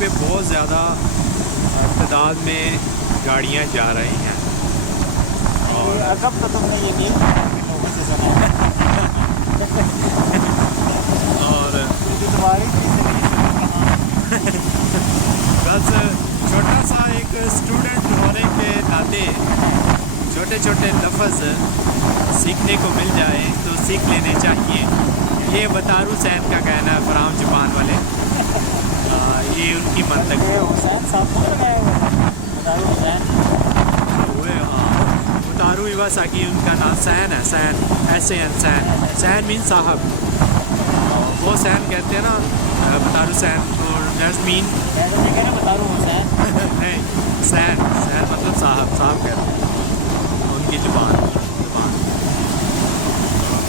पे बहुत ज़्यादा तादाद में गाड़ियाँ जा रही हैं। और अकब तो तुमने ये भी लोगों से सुना और तुम्हारी बस छोटा सा एक स्टूडेंट होने के नाते छोटे छोटे लफ्ज़ सीखने को मिल जाए तो सीख लेने चाहिए। ये बतारू सैन का कहना है, फराम जापान वाले। ये उनकी मंतक है। हुसैन साहब को लगाया हुआ हुए हाँ, बतारू इवासाकी उनका नाम सैन है, सैन SAN सैन, सैन मीन साहब। वो सैन कहते हैं ना, बतारू सैन, और दैट्स मीन बतारू हुसैन नहीं, सैन सैन मतलब साहब, साहब कहते हैं उनकी जुबान।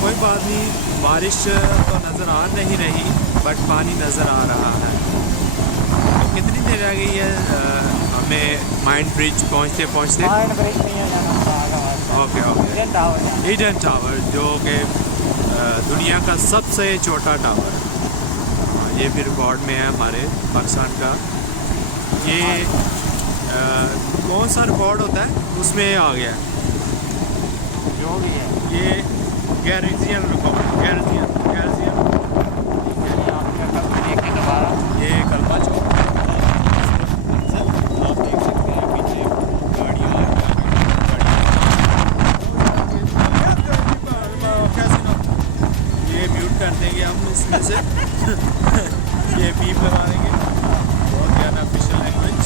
कोई बात नहीं, बारिश तो नज़र आ नहीं रही बट पानी नज़र आ रहा है। तो कितनी देर रह गई है हमें माइंड ब्रिज पहुँचते पहुँचते? ओके ओके, ईडन टावर जो कि दुनिया का सबसे छोटा टावर, ये भी रिकॉर्ड में है हमारे पाकिस्तान का। ये कौन सा रिकॉर्ड होता है उसमें आ गया जो भी है ये गैरिजियन रिकॉर्ड, गैरिजियन ये कलमा चौक। आप देख सकते हैं पीछे गाड़ियाँ ये म्यूट कर देंगे हम इसमें से ये बीप लगा देंगे। बहुत ज़्यादा ऑफिशियल लैंग्वेज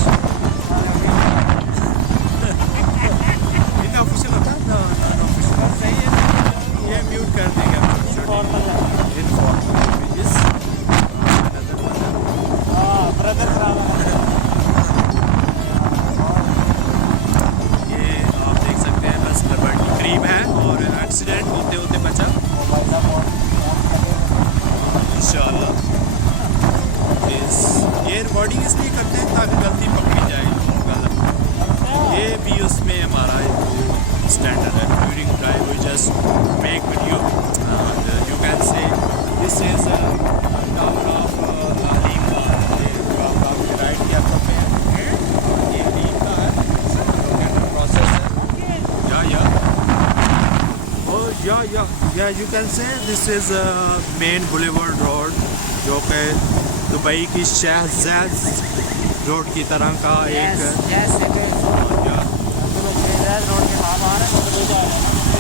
ऑफिशियल होता है ना, सही है। ये म्यूट कर देंगे हम ये आप देख सकते हैं बस लिबर्टी करीब है और एक्सीडेंट होते होते बचा इंशाल्लाह। ये रिकॉर्डिंग इसलिए करते हैं ताकि गलती पकड़ी जाए, गलत। ये भी उसमें हमारा स्टैंडर्ड है, during drive we just make video and you can say this is tower of लीम का। ये आपका राइट की आपका पे है, ये लीम का है, प्रोसेस है या you can say this is main boulevard road जो कि दुबई की शहजाद रोड की तरह का एक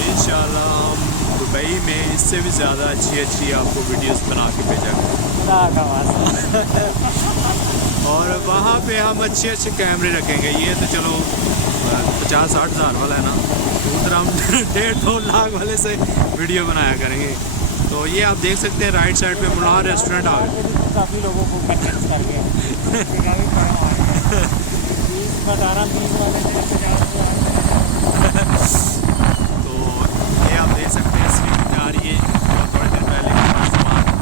इंशाल्लाह हम दुबई में इससे भी ज़्यादा अच्छी आपको वीडियोस बना के भेजा और वहाँ पे हम अच्छे कैमरे रखेंगे। ये तो चलो 50-60 हज़ार वाला है ना, उधर हम 1.5-2 लाख वाले से वीडियो बनाया करेंगे। तो ये आप देख सकते हैं राइट साइड पे मुनार रेस्टोरेंट आ गए। काफ़ी लोगों को कन्विंस कर गया 20-18-20 तो ये आप देख सकते हैं स्ट्रीट जा रही है और थोड़ी देर पहले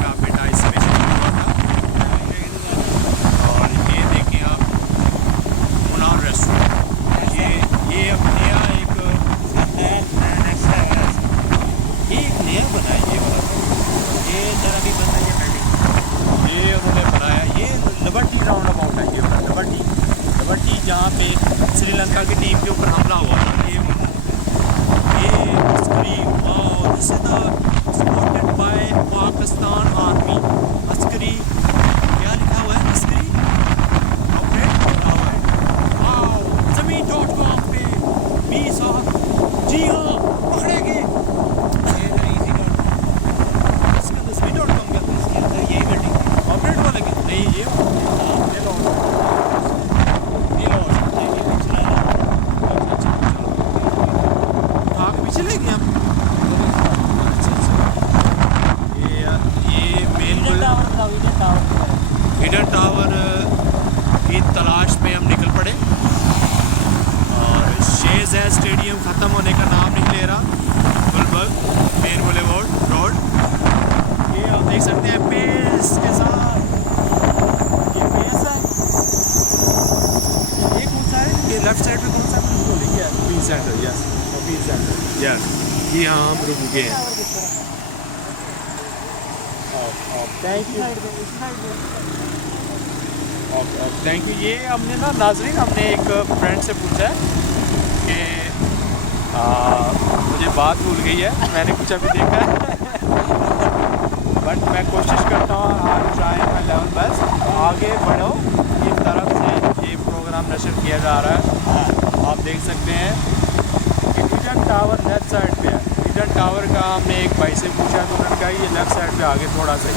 का बेटा इसमें से हुआ था। और ये देखें आप मुनार रेस्टोरेंट, ये अब नया एक नया बना है, ये वाला ये जरा भी बना है बिल्डिंग, ये उन्होंने बनाया। ये लिबर्टी राउंड अबाउट है, ये वाला लिबर्टी जहाँ पे श्रीलंका की टीम के ऊपर हमला हुआ था। ये Askari this is supported by Pakistan army. Askari क्या लिखा हुआ है, अस्करी ऑपरेट लिखा हुआ है। ज़मीन.com पे 20 जी हाँ पकड़ेंगे। ज़मीन.com कहते हैं इसके अंदर, यही बिल्डिंग ऑपरेट वाले की नहीं, ये चले गए हम। ये मेन ईडन टावर की तलाश में हम निकल पड़े और शेज़ स्टेडियम ख़त्म होने का नाम नहीं ले रहा। गुलबर्ग मेन बुलेवर्ड रोड, ये आप देख सकते हैं पेस के साथ। ये पेस है, ये कौन सा है, ये लेफ्ट साइड में कौन सा है, P centre, yes P centre, yes जी हाँ हम रुक गए हैं। Thank you. Thank you. ये हमने ना नाजरीन हमने एक फ्रेंड से पूछा है कि मुझे बात भूल गई है, मैंने कुछ अभी देखा है बट मैं कोशिश करता हूँ आज ट्राई माई लेवल बेस्ट। आगे बढ़ो, इस तरफ से ये प्रोग्राम नशर किया जा रहा है। आप देख सकते हैं कि ईडन टावर लेफ्ट साइड पे है। ईडन टावर का हमने एक भाई से पूछा तो उन्होंने कहा ये लेफ्ट साइड पे आगे थोड़ा सा ही।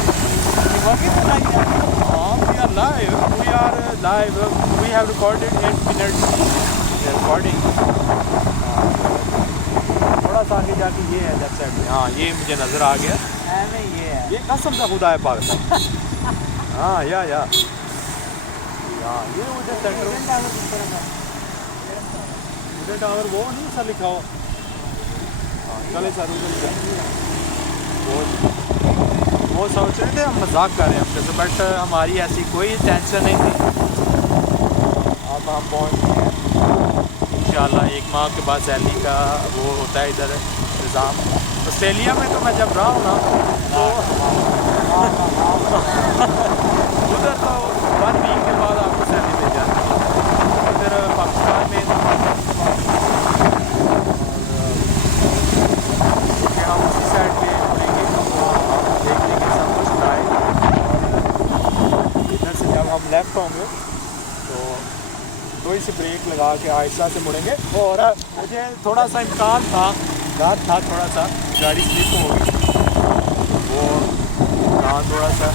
We are live. We have recorded 8 minutes recording. थोड़ा सा आगे जाके ये है लेफ्ट साइड में। हाँ ये मुझे नज़र आ गया। ये कसम का खुदा है पाक। हाँ या ये उधर सेंटर उधर टावर वो नहीं सर लिखा हो। हाँ चले सर उधर वो सोच रहे थे हम मजाक कर रहे हैं हमसे, बट हमारी ऐसी कोई टेंशन नहीं थी। अब हम पहुँच गए हैं इंशाल्लाह। 1 माह के बाद सैलरी का वो होता है इधर इंतज़ाम। ऑस्ट्रेलिया में तो मैं जब रहा हूँ ना तो उधर तो 1 वीक के बाद आपको सैलरी मिल जाती है। इधर पाकिस्तान में क्योंकि हम उसी साइड पे मिलेंगे तो देख लेंगे सब कुछ ट्राई। इधर से जब हम लेफ्ट होंगे तो थोड़ी सी ब्रेक लगा के आहिस्ता से मुड़ेंगे। और मुझे थोड़ा सा इम्कान था, डर था थोड़ा सा गाड़ी स्लिप होगी वो हाँ थोड़ा सा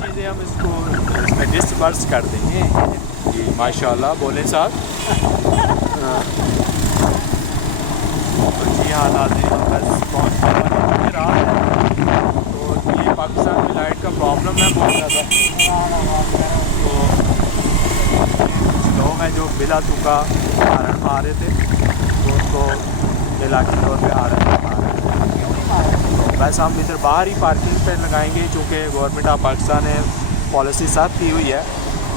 चीज़ें हम इसमें डिस्पर्स कर देंगे जी माशाल्लाह। बोले साहब तो जी हाँ नाज़रीन हम बस पहुँच गए रात है। तो ये पाकिस्तान में लाइट का प्रॉब्लम है बहुत ज़्यादा। तो लोग हैं जो बिला तुका हॉर्न मार रहे थे तो उनको इलाकी तौर पे हॉर्न मार रहे थे। तो बस हम इधर बाहर ही पार्किंग पे लगाएंगे चूँकि गवर्नमेंट ऑफ पाकिस्तान ने पॉलिसी साथ की हुई है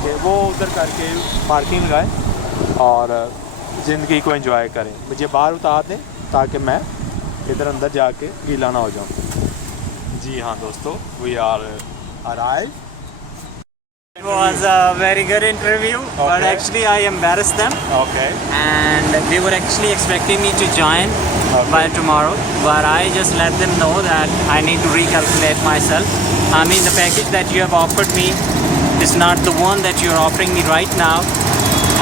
कि वो उधर करके पार्किंग लगाए और ज़िंदगी को एंजॉय करें। मुझे बाहर उतार दें ताकि मैं इधर अंदर जाके गीला ना हो जाऊँ। जी हाँ दोस्तों, we are arrive. It was a very good interview, but Okay. actually I embarrassed them, okay and they were actually expecting me to join by tomorrow, but I just let them know that I need to recalculate myself. I mean, the package that you have offered me is not the one that you're offering me right now,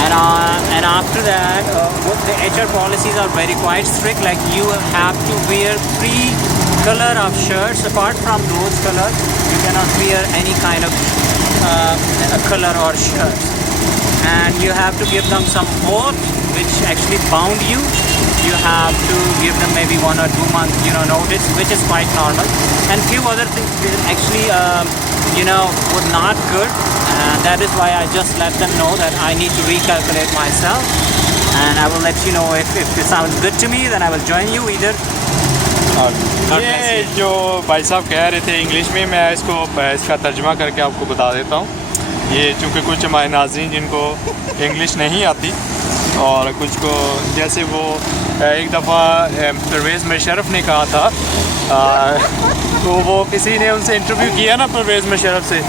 and after that, what the HR policies are very quite strict. Like you have to wear 3 color of shirts. Apart from those colors, you cannot wear any kind of a color or shirt, and you have to give them some oath which actually bound you. You have to give them maybe 1 or 2 months notice, which is quite normal, and few other things actually were not good, and that is why I just let them know that I need to recalculate myself, and I will let you know if it sounds good to me, then I will join you either. ये जो भाई साहब कह रहे थे English में, मैं इसका तर्जुमा करके आपको बता देता हूँ। ये चूँकि कुछ हमारे नाज़रीन जिनको इंग्लिश नहीं आती और कुछ को जैसे वो एक दफ़ा परवेज़ मुशर्रफ ने कहा था तो वो किसी ने उनसे इंटरव्यू किया ना परवेज़ मुशर्रफ से,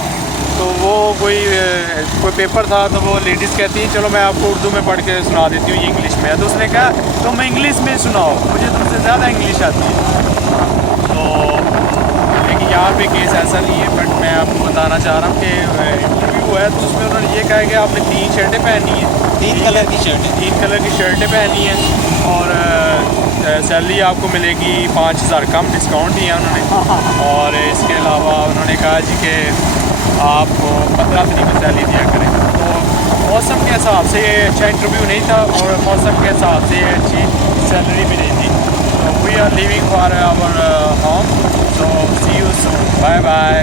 तो वो कोई पेपर था तो वो लेडीज़ कहती हैं चलो मैं आपको उर्दू में पढ़ के सुना देती हूँ, ये इंग्लिश में है। तो उसने कहा तुम इंग्लिश में सुनाओ, मुझे तुमसे ज़्यादा इंग्लिश आती है। तो लेकिन यहाँ पे केस ऐसा नहीं है, बट मैं आपको बताना चाह रहा हूँ कि इंटरव्यू है तो उसमें उन्होंने ये कहा कि आपने 3 शर्टें पहनी हैं, 3 कलर की शर्ट है। 3 कलर की शर्टें पहनी हैं और सैलरी आपको मिलेगी 5000 कम डिस्काउंट दिया उन्होंने। और इसके अलावा उन्होंने कहा जी कि आपको 15 तरीक में सैलरी दिया करें। तो मौसम के हिसाब से ये अच्छा इंटरव्यू नहीं था और मौसम के हिसाब से ये अच्छी सैलरी भी नहीं थी। तो we are living for our home, so see you soon, bye bye.